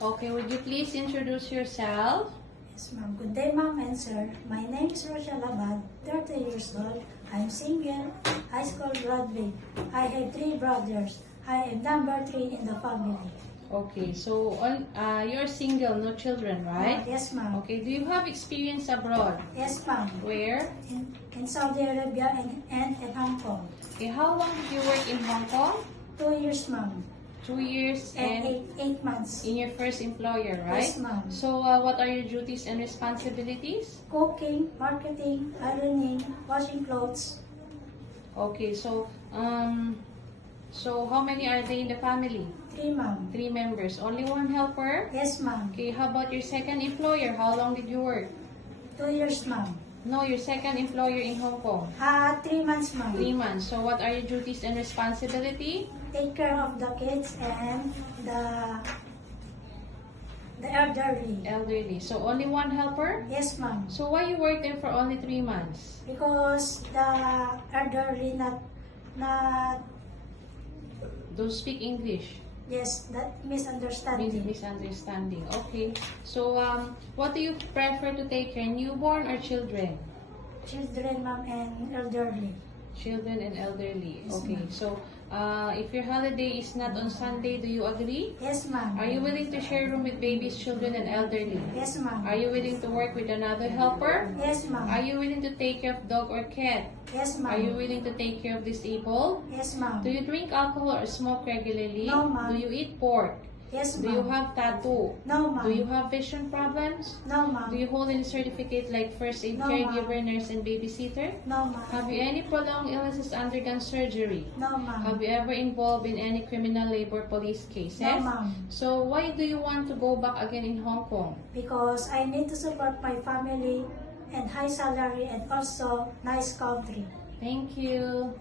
Okay, would you please introduce yourself? Yes, ma'am. Good day, ma'am and sir. My name is Rochelle Abad, 30 years old. I'm single, high school graduate. I have 3 brothers. I am number 3 in the family. Okay, so you're single, no children, right? Yes, ma'am. Okay, do you have experience abroad? Yes, ma'am. Where? In Saudi Arabia and in Hong Kong. Okay, how long did you work in Hong Kong? 2 years, ma'am. 2 years And and 8 months. in your first employer, right? Yes, ma'am. So what are your duties and responsibilities? Cooking, marketing, ironing, washing clothes. Okay, so how many are they in the family? 3, ma'am. 3 members. Only 1 helper? Yes, ma'am. Okay, how about your second employer? How long did you work? 2 years, ma'am. No, your second employer in Hong Kong. 3 months, ma'am. 3 months. So what are your duties and responsibility? Take care of the kids and the elderly. Elderly. So only 1 helper? Yes, ma'am. So why you work there for only 3 months? Because the elderly not Don't speak English. yes, that misunderstanding. Misunderstanding. Okay. So what do you prefer to take care? Newborn or children? Children, ma'am, and elderly. Children and elderly. Yes, Okay. ma'am. So if your holiday is not on Sunday, do you agree? Yes, ma'am. Are you willing to share room with babies, children, and elderly? Yes, ma'am. Are you willing to work with another helper? Yes, Are ma'am. you willing to take care of dog or cat? Yes, Are you ma'am. willing to take care of disabled? Yes, ma'am. Do you drink alcohol or smoke regularly? No, ma'am. Do you eat pork? Yes, Do you ma'am. have tattoo? No, ma'am. Do you have vision problems? No, Do ma'am. you hold any certificate like first aid No, caregiver, nurse, and babysitter? No, ma'am. Have you any prolonged illnesses undergone surgery? No, ma'am. Have you ever involved in any criminal labor police cases? No, ma'am. So why do you want to go back again in Hong Kong? Because I need to support my family and high salary and also nice country. Thank you.